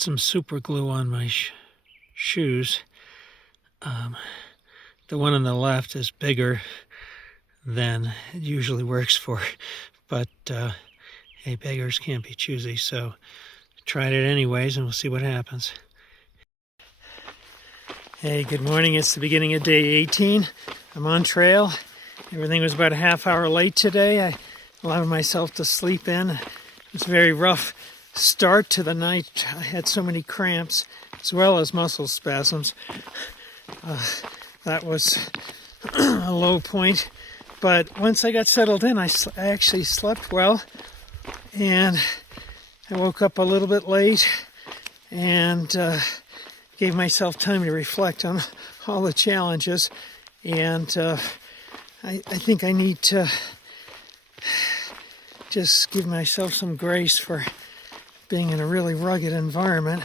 put some super glue on my shoes. The one on the left is bigger than it usually works for, but hey, beggars can't be choosy, so tried it anyways, and we'll see what happens. Hey, good morning. It's the beginning of day 18. I'm on trail. Everything was about a half hour late today. I allowed myself to sleep in. It was a very rough start to the night. I had so many cramps as well as muscle spasms. That was a low point. But once I got settled in, I actually slept well. And I woke up a little bit late and gave myself time to reflect on all the challenges. And I think I need to just give myself some grace for being in a really rugged environment.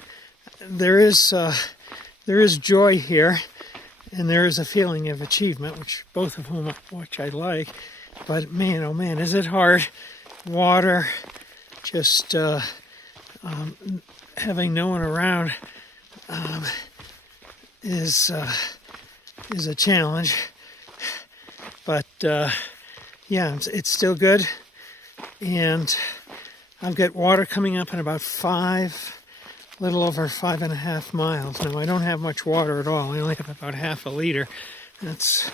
There is joy here, and there is a feeling of achievement, which I like. But man, oh man, is it hard? Water, just having no one around is a challenge. But yeah, it's still good, and I've got water coming up in about a little over 5.5 miles. Now, I don't have much water at all. I only have about half a liter. That's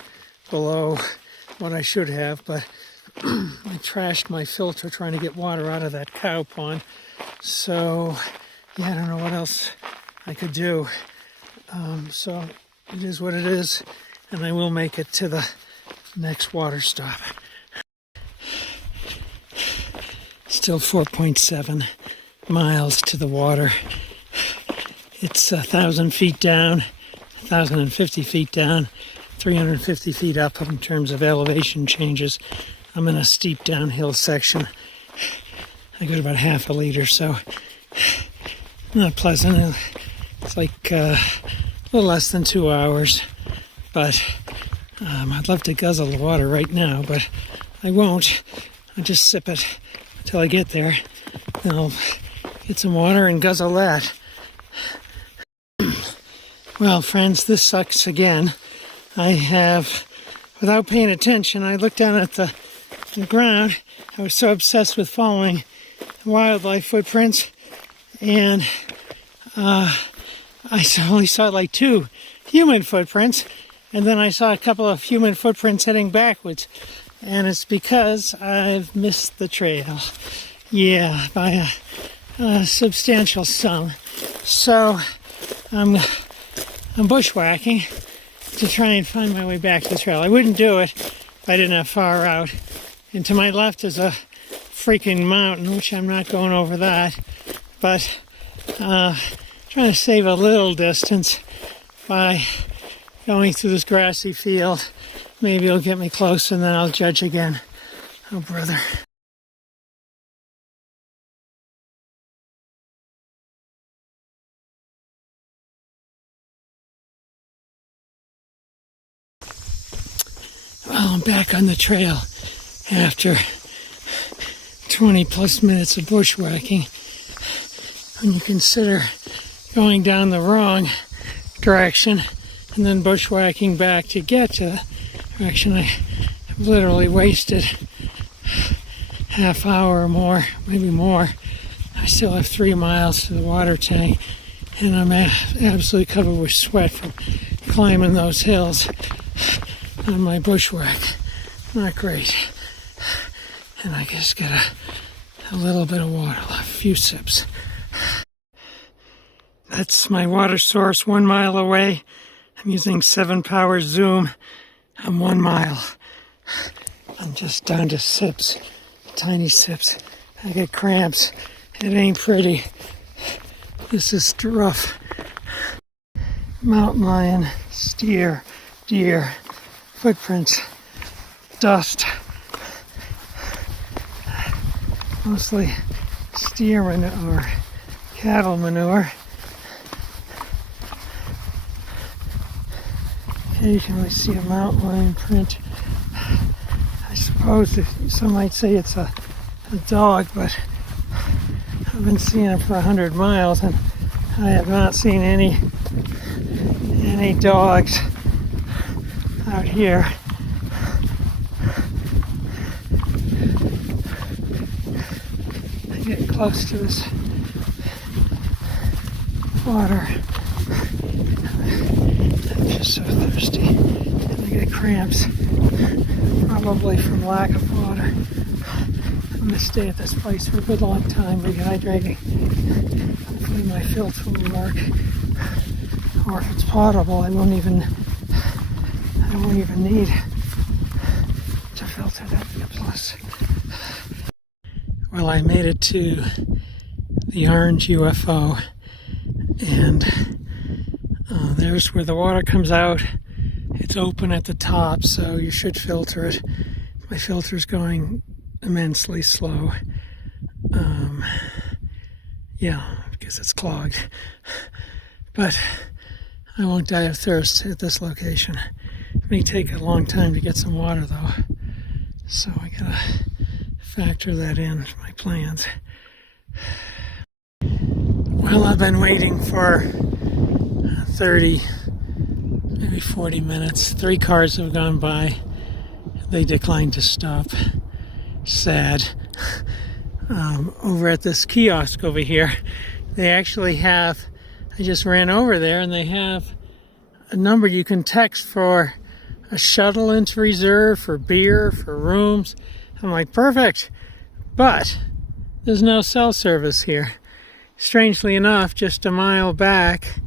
below what I should have, but I trashed my filter trying to get water out of that cow pond. So, yeah, I don't know what else I could do. So, it is what it is, and I will make it to the next water stop. Still 4.7 miles to the water. It's 1,000 feet down, 1,050 feet down, 350 feet up in terms of elevation changes. I'm in a steep downhill section. I got about half a liter, so not pleasant. It's like a little less than 2 hours, but I'd love to guzzle the water right now, but I won't. I'll just sip it until I get there. Then I'll get some water and guzzle that. Well, friends, this sucks again. I have, without paying attention, I looked down at the ground. I was so obsessed with following wildlife footprints, and I only saw like 2 human footprints, and then I saw a couple of human footprints heading backwards, and it's because I've missed the trail. Yeah, by a substantial sum. So I'm bushwhacking to try and find my way back to the trail. I wouldn't do it if I didn't have far out. And to my left is a freaking mountain, which I'm not going over that. But trying to save a little distance by going through this grassy field. Maybe it'll get me close, and then I'll judge again. Oh, brother. Well, I'm back on the trail after 20 plus minutes of bushwhacking. When you consider going down the wrong direction and then bushwhacking back to get to the direction, I have literally wasted half hour or more, maybe more. I still have 3 miles to the water tank, and I'm absolutely covered with sweat from climbing those hills on my bushwhack. Not great. And I just get a little bit of water, a few sips. That's my water source 1 mile away. I'm using 7-power zoom. I'm 1 mile. I'm just down to sips, tiny sips. I get cramps. It ain't pretty. This is rough. Mountain lion, steer, deer, footprints, dust. Mostly steer manure or cattle manure. Occasionally see a mountain lion print. I suppose some might say it's a dog, but I've been seeing it for 100 miles, and I have not seen any dogs out here. I get close to this water. I'm just so thirsty. I get cramps, probably from lack of water. I'm going to stay at this place for a good long time, rehydrating. Hopefully my filter will work. Or if it's potable, I won't even need to filter. That'd be a plus. Well, I made it to the orange UFO, and there's where the water comes out. It's open at the top, so you should filter it. My filter's going immensely slow. Yeah, because it's clogged. But I won't die of thirst at this location. It may take a long time to get some water, though. So I gotta factor that in to my plans. Well, I've been waiting for 30, maybe 40 minutes. 3 cars have gone by. They declined to stop. Sad. Over at this kiosk over here, they actually have, I just ran over there and they have a number you can text for a shuttle into reserve, for beer, for rooms. I'm like, perfect. But there's no cell service here. Strangely enough, just a mile back,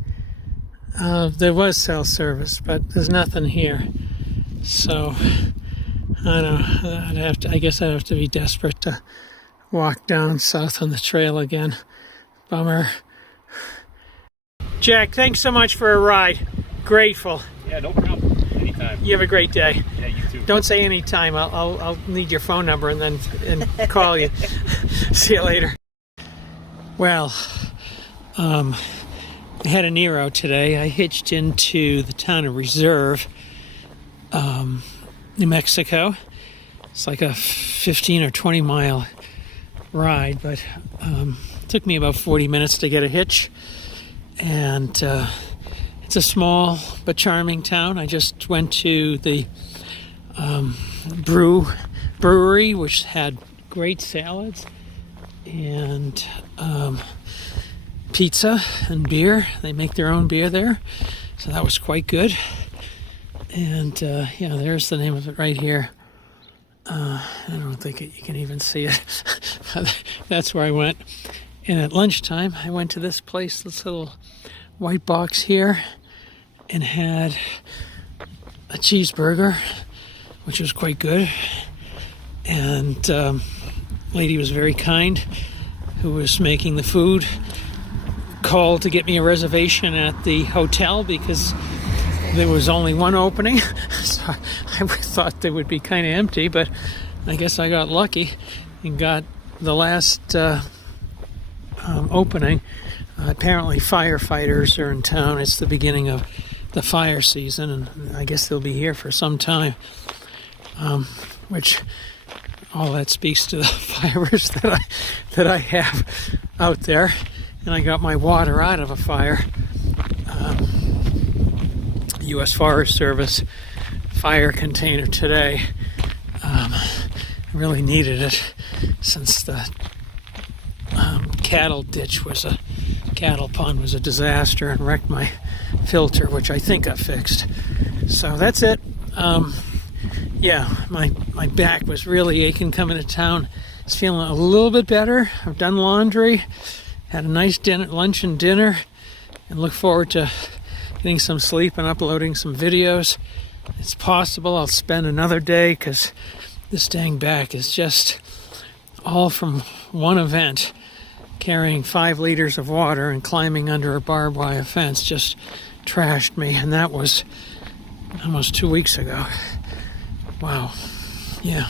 there was cell service, but there's nothing here. So I don't know. I guess I'd have to be desperate to walk down south on the trail again. Bummer. Jack, thanks so much for a ride. Grateful. Yeah, no problem. Anytime. You have a great day. Yeah, you too. Don't say anytime. I'll need your phone number and call you. See you later. Well, I had a NERO today. I hitched into the town of Reserve, New Mexico. It's like a 15 or 20 mile ride, but it took me about 40 minutes to get a hitch. And it's a small but charming town. I just went to the brewery, which had great salads and pizza and beer. They make their own beer there, so that was quite good. And yeah, there's the name of it right here. I don't think you can even see it. That's where I went. And at lunchtime, I went to this place, this little white box here, and had a cheeseburger, which was quite good. And lady was very kind, who was making the food, called to get me a reservation at the hotel because there was only one opening. So I thought they would be kind of empty, but I guess I got lucky and got the last opening. Apparently firefighters are in town. It's the beginning of the fire season, and I guess they'll be here for some time, which all that speaks to the fires that I have out there. And I got my water out of a fire. U.S. Forest Service fire container today. I really needed it since the cattle pond was a disaster and wrecked my filter, which I think I fixed. So that's it. Yeah, my back was really aching coming to town. It's feeling a little bit better. I've done laundry, had a nice lunch and dinner, and look forward to getting some sleep and uploading some videos. It's possible I'll spend another day because this dang back is just all from one event. Carrying 5 liters of water and climbing under a barbed wire fence just trashed me, and that was almost 2 weeks ago. Wow. Yeah,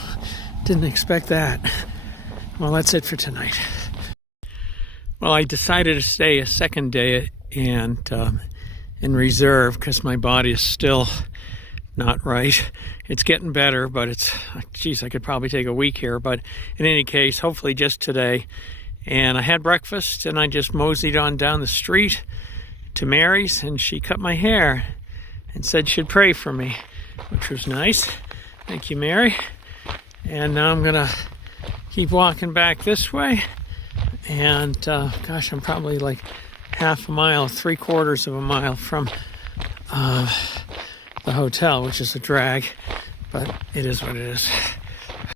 didn't expect that. Well, that's it for tonight. Well, I decided to stay a second day and in reserve because my body is still not right. It's getting better, but geez, I could probably take a week here. But in any case, hopefully just today. And I had breakfast, and I just moseyed on down the street to Mary's, and she cut my hair and said she'd pray for me, which was nice. Thank you, Mary. And now I'm gonna keep walking back this way. And gosh, I'm probably like half a mile, 3/4 of a mile from the hotel, which is a drag, but it is what it is.